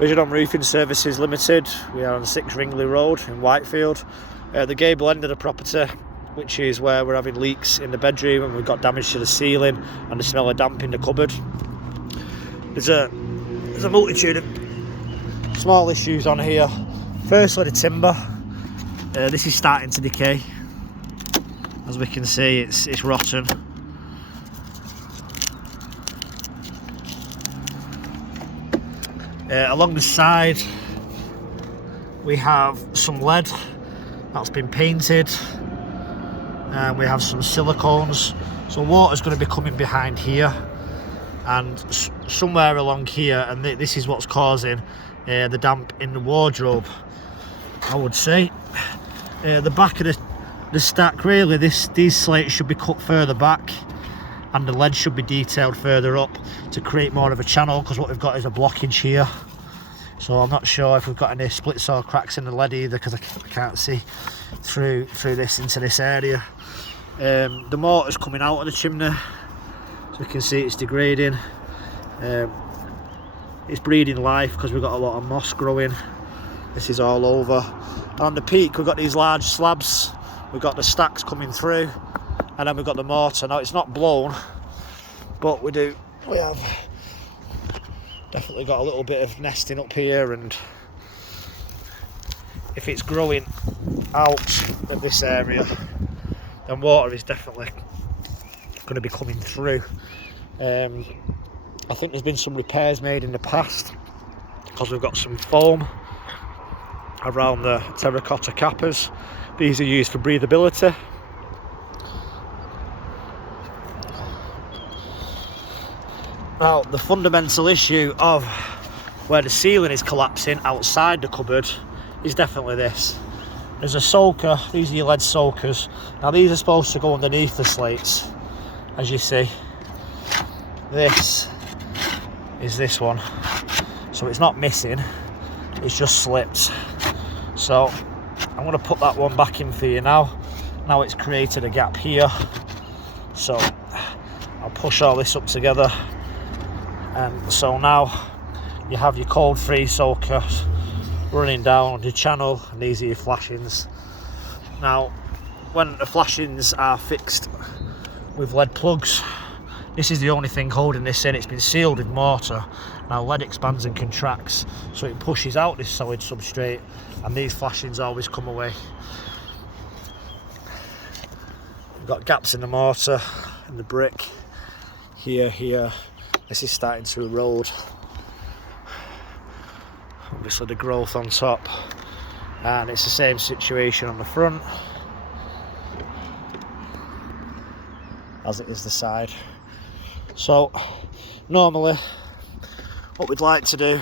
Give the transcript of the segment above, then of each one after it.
Vision Roofing Services Limited. We are on 6 Ringley Road in Whitefield. The gable end of the property, which is where we're having leaks in the bedroom and we've got damage to the ceiling and the smell of damp in the cupboard. There's a multitude of small issues on here. Firstly, the timber. This is starting to decay. As we can see, it's rotten. Along the side we have some lead that's been painted, and we have some silicones, so water's going to be coming behind here and somewhere along here, and this is what's causing the damp in the wardrobe, I would say. The back of the stack, really, these slates should be cut further back and the lead should be detailed further up to create more of a channel, because what we've got is a blockage here. So I'm not sure if we've got any splits or cracks in the lead either, because I can't see through this into this area. The mortar's coming out of the chimney, so we can see it's degrading. It's breathing life because we've got a lot of moss growing. This is all over. And on the peak we've got these large slabs, we've got the stacks coming through, and then we've got the mortar. Now it's not blown, but we have definitely got a little bit of nesting up here, and if it's growing out of this area then water is definitely going to be coming through. I think there's been some repairs made in the past, because we've got some foam around the terracotta cappers. These are used for breathability. Now, the fundamental issue of where the ceiling is collapsing outside the cupboard is definitely this. There's a soaker, these are your lead soakers. Now these are supposed to go underneath the slates, as you see. This is this one. So it's not missing, it's just slipped. So I'm going to put that one back in for you now. Now it's created a gap here. So I'll push all this up together. And so now you have your cold-free soaker running down the channel, and these are your flashings. Now, when the flashings are fixed with lead plugs, this is the only thing holding this in. It's been sealed with mortar. Now lead expands and contracts, so it pushes out this solid substrate, and these flashings always come away. We've got gaps in the mortar and the brick here. This is starting to erode. Obviously the growth on top, and it's the same situation on the front as it is the side. So normally what we'd like to do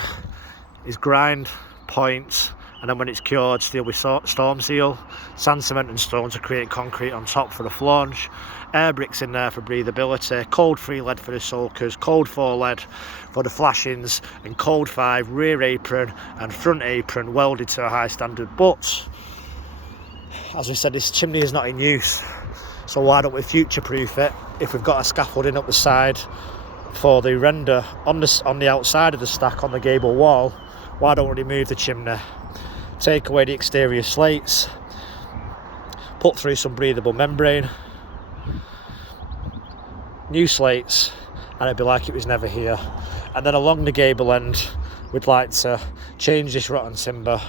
is grind, point, and then when it's cured, seal with storm seal, sand, cement and stone to create concrete on top for the flange, air bricks in there for breathability, code 3 lead for the soakers, code 4 lead for the flashings, and code 5 rear apron and front apron welded to a high standard. But as we said, this chimney is not in use, so why don't we future proof it? If we've got a scaffolding up the side for the render on the outside of the stack on the gable wall, why don't we remove the chimney, take away the exterior slates, put through some breathable membrane, new slates, and it'd be like it was never here. And then along the gable end we'd like to change this rotten timber,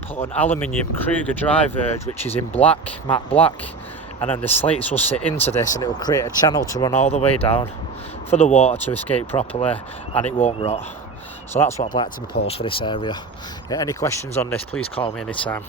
put an aluminium Kruger dry verge which is in black, matte black, and then the slates will sit into this and it will create a channel to run all the way down for the water to escape properly, and it won't rot. So that's what I'd like to propose for this area. Any questions on this, please call me anytime.